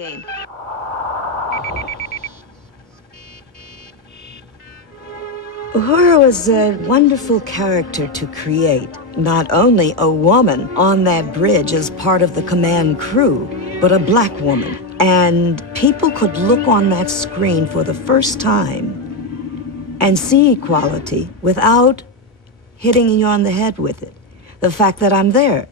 again. Uhura was a wonderful character to create. Not only a woman on that bridge as part of the command crew, but a black woman. And people could look on that screen for the first time and see equality without hitting you on the head with it. The fact that I'm there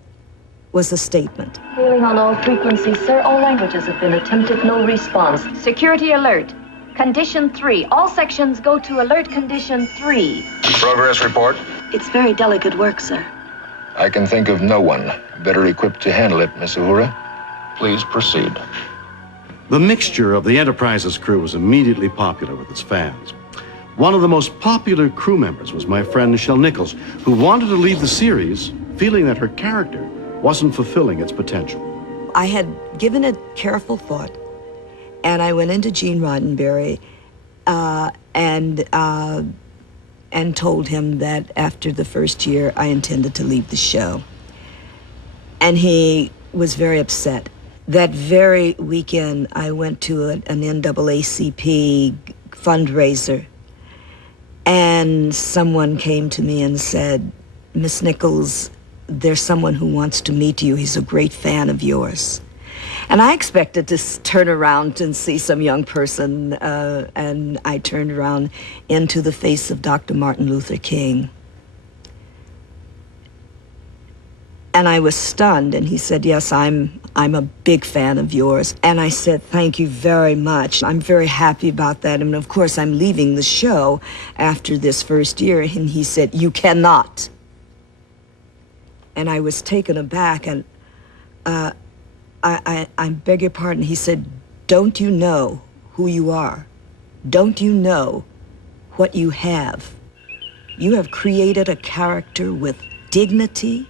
was a statement. Hailing on all frequencies, sir. All languages have been attempted. No response. Security alert. Condition 3. All sections go to alert condition 3. Progress report. It's very delicate work, sir. I can think of no one better equipped to handle it, Miss Uhura. Please proceed. The mixture of the Enterprise's crew was immediately popular with its fans. One of the most popular crew members was my friend Nichelle Nichols, who wanted to leave the series feeling that her character wasn't fulfilling its potential. I had given it careful thought, and I went into Gene Roddenberry and told him that after the first year, I intended to leave the show. And he was very upset. That very weekend, I went to an NAACP fundraiser, and someone came to me and said, Miss Nichols, there's someone who wants to meet you. He's a great fan of yours. And I expected to turn around and see some young person, and I turned around into the face of Dr. Martin Luther King. And I was stunned, and he said, yes, I'm a big fan of yours. And I said, thank you very much. I'm very happy about that. And of course, I'm leaving the show after this first year. And he said, you cannot. And I was taken aback, and I beg your pardon. He said, don't you know who you are? Don't you know what you have? You have created a character with dignity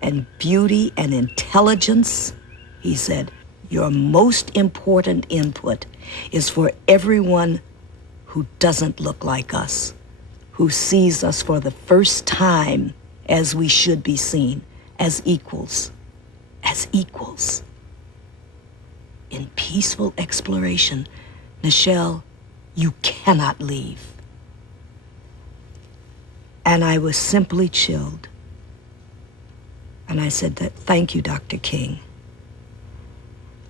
and beauty and intelligence. He said, your most important input is for everyone who doesn't look like us, who sees us for the first time as we should be seen, as equals, in peaceful exploration. Nichelle, you cannot leave. And I was simply chilled. And I said, thank you, Dr. King.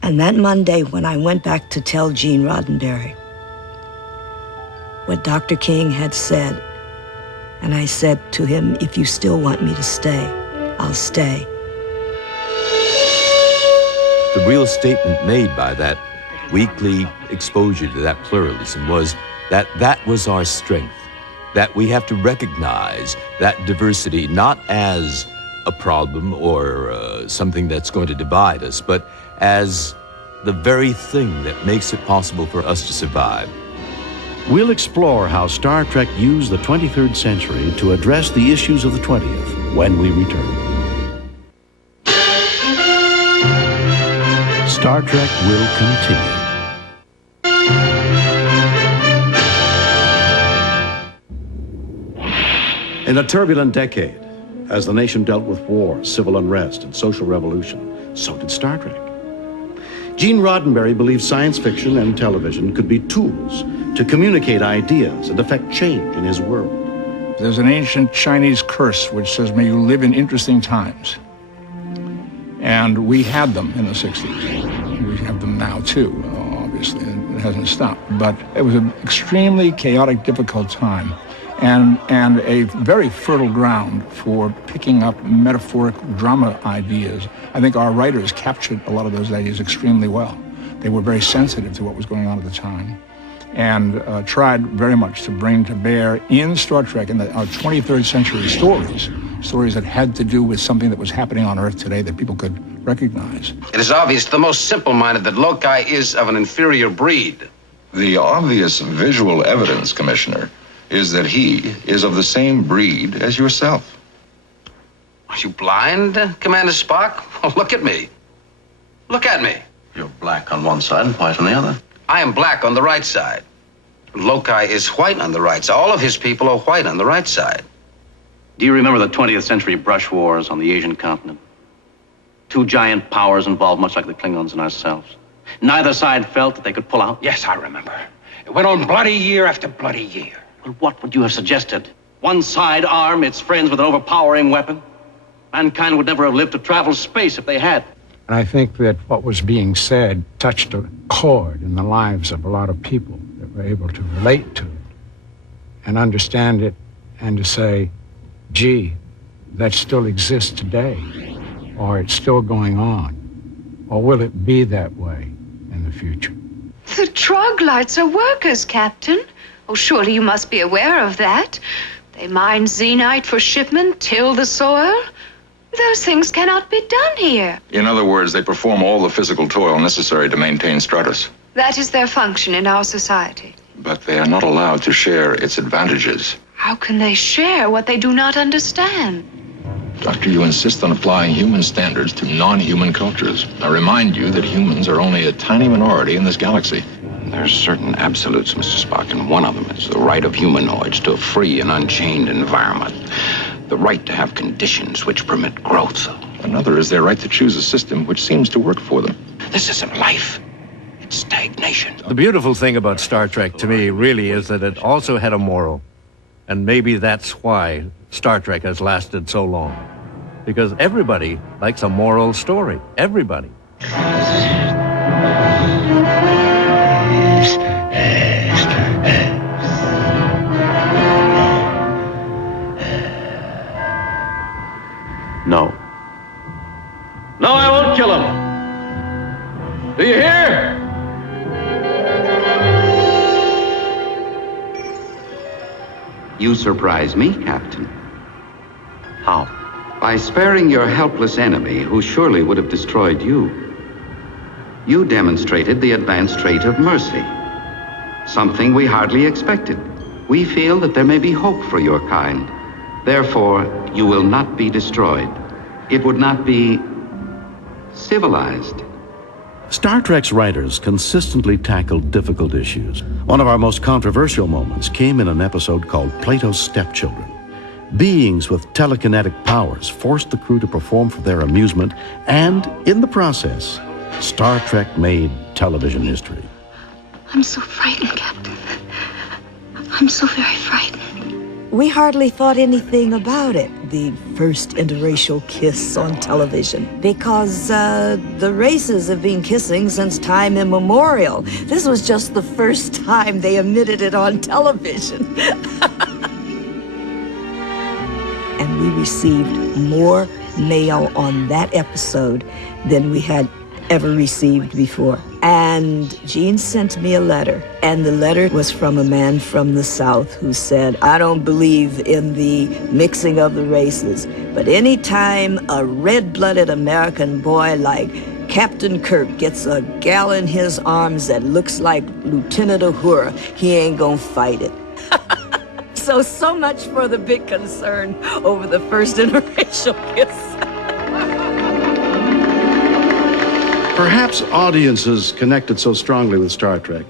And that Monday, when I went back to tell Gene Roddenberry what Dr. King had said, and I said to him, if you still want me to stay, I'll stay. The real statement made by that weekly exposure to that pluralism was that that was our strength, that we have to recognize that diversity not as a problem or something that's going to divide us, but as the very thing that makes it possible for us to survive. We'll explore how Star Trek used the 23rd century to address the issues of the 20th when we return. Star Trek will continue. In a turbulent decade, as the nation dealt with war, civil unrest, and social revolution, so did Star Trek. Gene Roddenberry believed science fiction and television could be tools to communicate ideas and affect change in his world. There's an ancient Chinese curse which says, may you live in interesting times. And we had them in the 60s. We have them now too, obviously. It hasn't stopped. But it was an extremely chaotic, difficult time. And a very fertile ground for picking up metaphoric drama ideas. I think our writers captured a lot of those ideas extremely well. They were very sensitive to what was going on at the time, and tried very much to bring to bear in Star Trek and our 23rd century stories that had to do with something that was happening on Earth today that people could recognize. It is obvious to the most simple-minded that Lokai is of an inferior breed. The obvious visual evidence, Commissioner, is that he is of the same breed as yourself. Are you blind, Commander Spock? Well, look at me. Look at me. You're black on one side and white on the other. I am black on the right side. Lokai is white on the right side. All of his people are white on the right side. Do you remember the 20th century brush wars on the Asian continent? Two giant powers involved, much like the Klingons and ourselves. Neither side felt that they could pull out? Yes, I remember. It went on bloody year after bloody year. Well, what would you have suggested? One side arm its friends with an overpowering weapon? Mankind would never have lived to travel space if they had. And I think that what was being said touched a chord in the lives of a lot of people that were able to relate to it and understand it and to say, gee, that still exists today, or it's still going on, or will it be that way in the future? The troglodytes are workers, Captain. Oh, surely you must be aware of that. They mine xenite for shipment, till the soil. Those things cannot be done here. In other words, they perform all the physical toil necessary to maintain Stratus. That is their function in our society. But they are not allowed to share its advantages. How can they share what they do not understand? Doctor, you insist on applying human standards to non-human cultures. I remind you that humans are only a tiny minority in this galaxy. There's certain absolutes, Mr. Spock, and one of them is the right of humanoids to a free and unchained environment. The right to have conditions which permit growth. Another is their right to choose a system which seems to work for them. This isn't life. It's stagnation. The beautiful thing about Star Trek to me really is that it also had a moral. And maybe that's why Star Trek has lasted so long. Because everybody likes a moral story. Everybody. No. No, I won't kill him. Do you hear? You surprise me, Captain. How? By sparing your helpless enemy, who surely would have destroyed you. You demonstrated the advanced trait of mercy. Something we hardly expected. We feel that there may be hope for your kind. Therefore, you will not be destroyed. It would not be civilized. Star Trek's writers consistently tackled difficult issues. One of our most controversial moments came in an episode called Plato's Stepchildren. Beings with telekinetic powers forced the crew to perform for their amusement, and in the process, Star Trek made television history. I'm so frightened, Captain. I'm so very frightened. We hardly thought anything about it, the first interracial kiss on television, because the races have been kissing since time immemorial. This was just the first time they emitted it on television. And we received more mail on that episode than we had ever received before. And Gene sent me a letter, and the letter was from a man from the South who said, I don't believe in the mixing of the races, but anytime a red-blooded American boy like Captain Kirk gets a gal in his arms that looks like Lieutenant Uhura, he ain't gonna fight it. So much for the big concern over the first interracial kiss. Perhaps audiences connected so strongly with Star Trek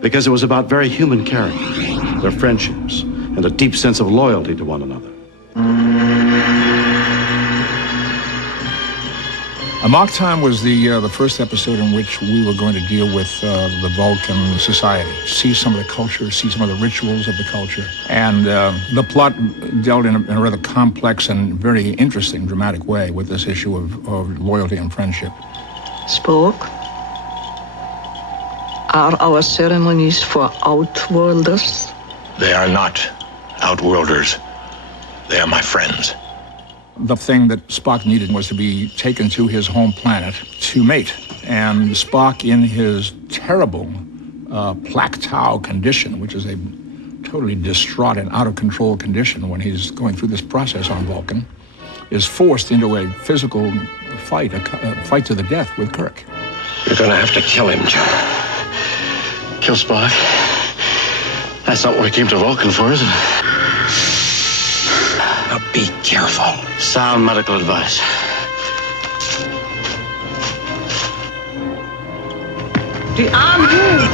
because it was about very human characters, their friendships, and a deep sense of loyalty to one another. Amok Time was the first episode in which we were going to deal with the Vulcan society, see some of the culture, see some of the rituals of the culture. And the plot dealt in a rather complex and very interesting, dramatic way with this issue of loyalty and friendship. Spock, are our ceremonies for Outworlders? They are not Outworlders. They are my friends. The thing that Spock needed was to be taken to his home planet to mate. And Spock, in his terrible plateau condition, which is a totally distraught and out-of-control condition when he's going through this process on Vulcan, is forced into a physical fight, a fight to the death with Kirk. You're gonna have to kill him, John. Kill Spock? That's not what we came to Vulcan for, is it? Now be careful. Sound medical advice. Die Arme!